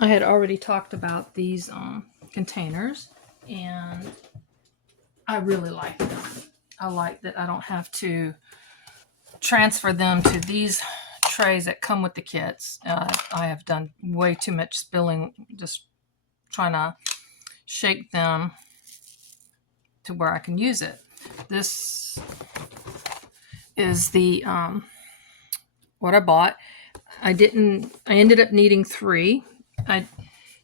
I had already talked about these containers, and I really like them. I like that I don't have to transfer them to these trays that come with the kits. I have done way too much spilling, just trying to shake them to where I can use it. This is the what I bought. I ended up needing 3.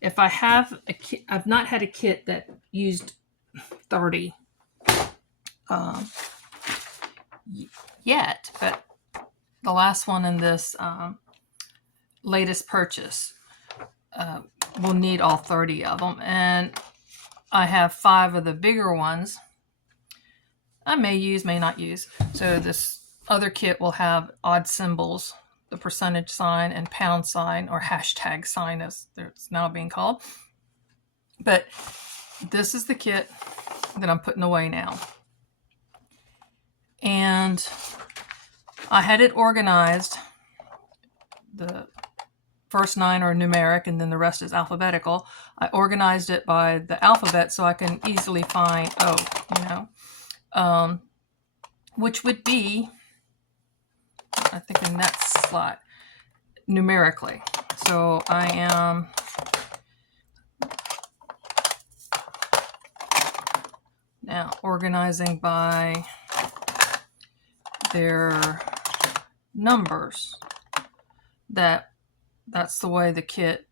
If I have a kit, I've not had a kit that used 30 yet, but the last one in this latest purchase will need all 30 of them, and I have 5 of the bigger ones I may use, may not use. So this other kit will have odd symbols, the percentage sign and pound sign, or hashtag sign as it's now being called. But this is the kit that I'm putting away now. And I had it organized. The first 9 are numeric and then the rest is alphabetical. I organized it by the alphabet so I can easily find, which would be, I think, in that slot, numerically. So I am now organizing by their numbers. That's the way the kit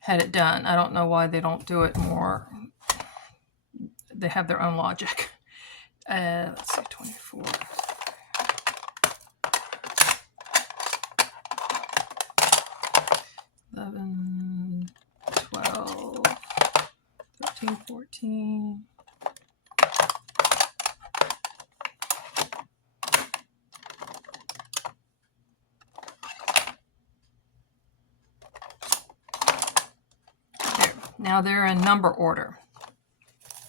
had it done. I don't know why they don't do it more. They have their own logic. Let's see, 24. $11, $12, $13, $14. There. Now they're in number order.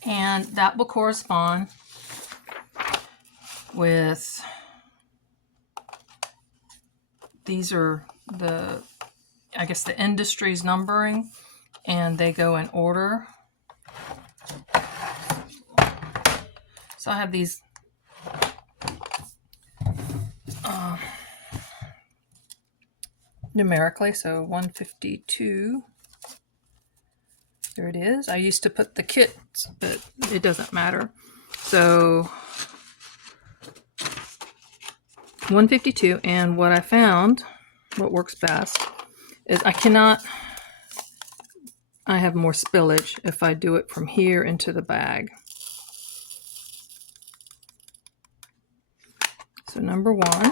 And that will correspond with, these are the, I guess, the industry's numbering, and they go in order. So I have these numerically, so 152. There it is. I used to put the kits, but it doesn't matter. So 152, and what I found, what works best, is I have more spillage if I do it from here into the bag. So number 1.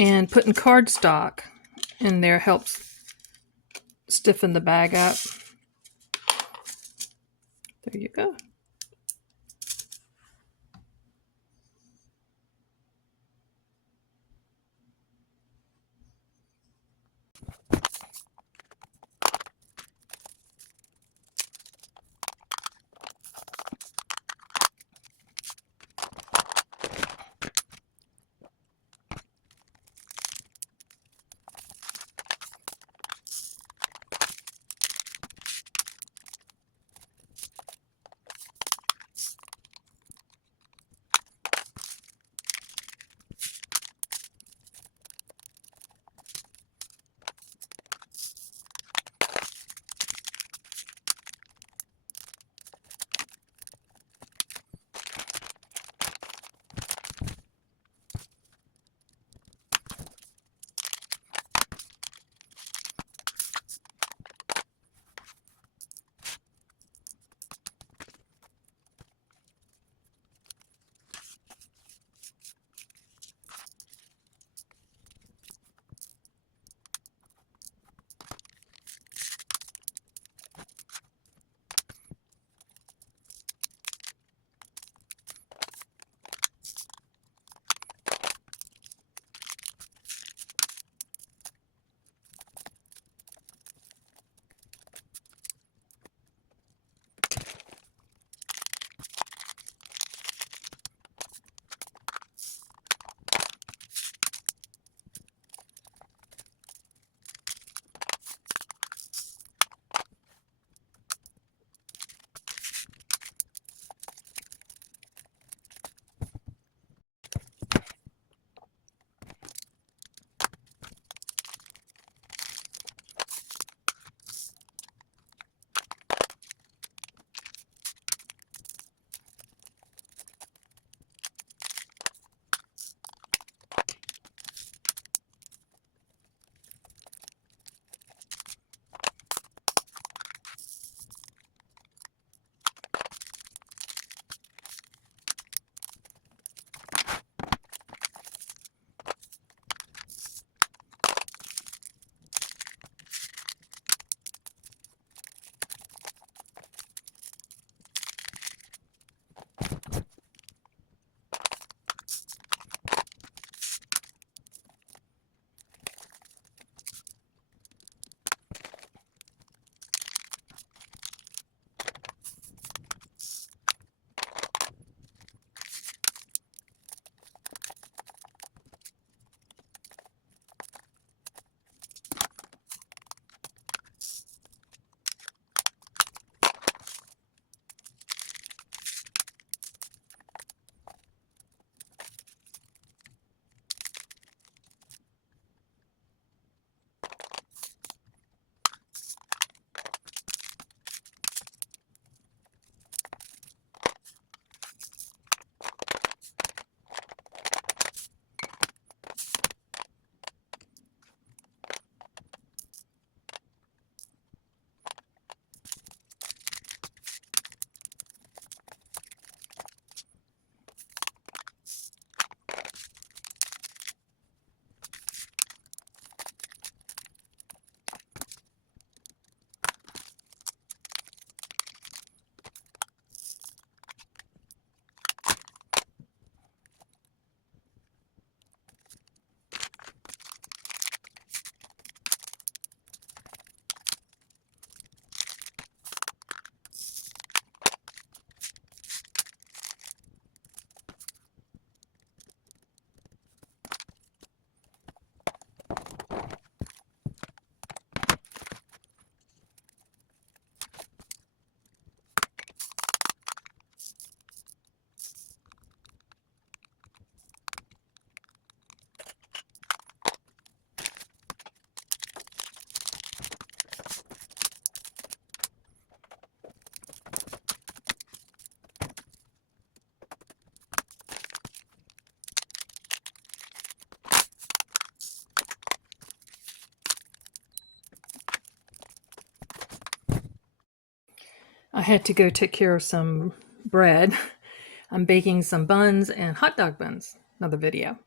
And putting cardstock in there helps stiffen the bag up. There you go. I had to go take care of some bread. I'm baking some buns and hot dog buns. Another video.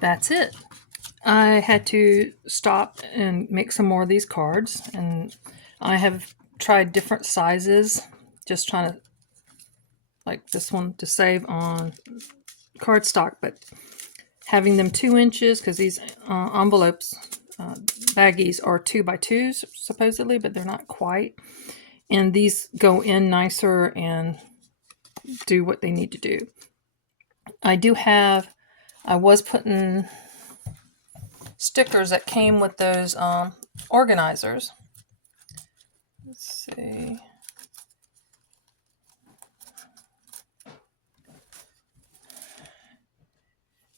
That's it. I had to stop and make some more of these cards, and I have tried different sizes, just trying to, like this one, to save on cardstock, but having them 2 inches, because these envelopes, baggies, are 2x2s supposedly, but they're not quite. And these go in nicer and do what they need to do. I was putting stickers that came with those organizers. Let's see.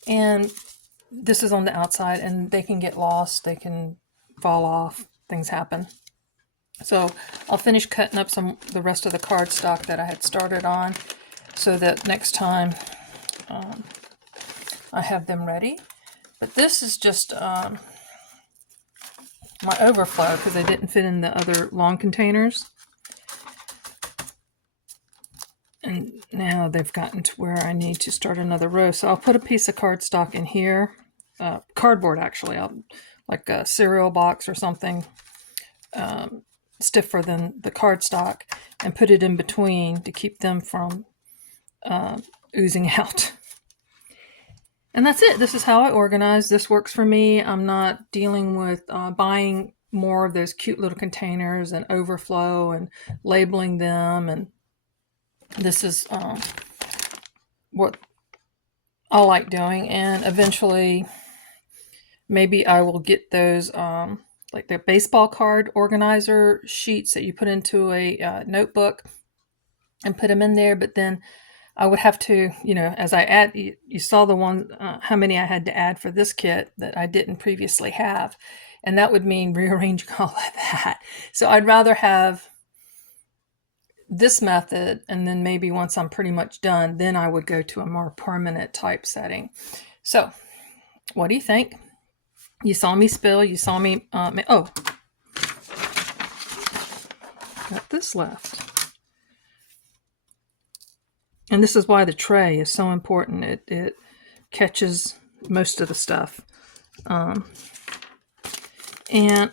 And this is on the outside, and they can get lost, they can fall off, things happen. So I'll finish cutting up the rest of the cardstock that I had started on, so that next time I have them ready. But this is just my overflow, because they didn't fit in the other long containers. And now they've gotten to where I need to start another row. So I'll put a piece of cardstock in here, cardboard actually, like a cereal box or something, stiffer than the cardstock, and put it in between to keep them from oozing out. And that's it. This is how I organize. This works for me. I'm not dealing with buying more of those cute little containers and overflow and labeling them. And this is what I like doing. And eventually, maybe I will get those like the baseball card organizer sheets that you put into a notebook and put them in there. But then I would have to, as I add, you saw the one, how many I had to add for this kit that I didn't previously have. And that would mean rearranging all of that. So I'd rather have this method, and then maybe once I'm pretty much done, then I would go to a more permanent type setting. So what do you think? You saw me spill, you saw me, oh, got this left. And this is why the tray is so important. It catches most of the stuff. And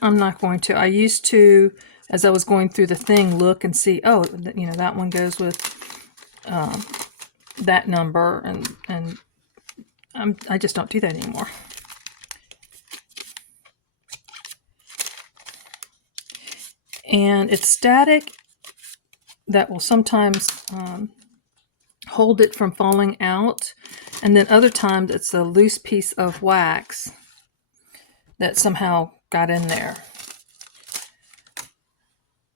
I'm not going to. I used to, as I was going through the thing, look and see, oh, that one goes with that number. And I just don't do that anymore. And it's static that will sometimes hold it from falling out, and then other times it's a loose piece of wax that somehow got in there.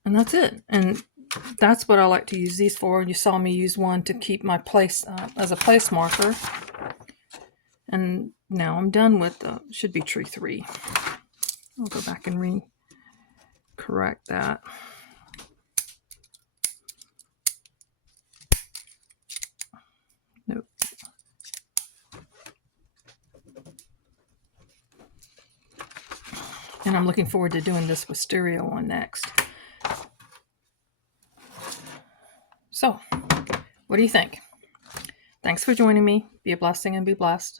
And that's it. And that's what I like to use these for. You saw me use one to keep my place as a place marker. And now I'm done with should be tree 3. I'll go back and correct that. Nope. And I'm looking forward to doing this wisteria one next. So, what do you think? Thanks for joining me. Be a blessing and be blessed.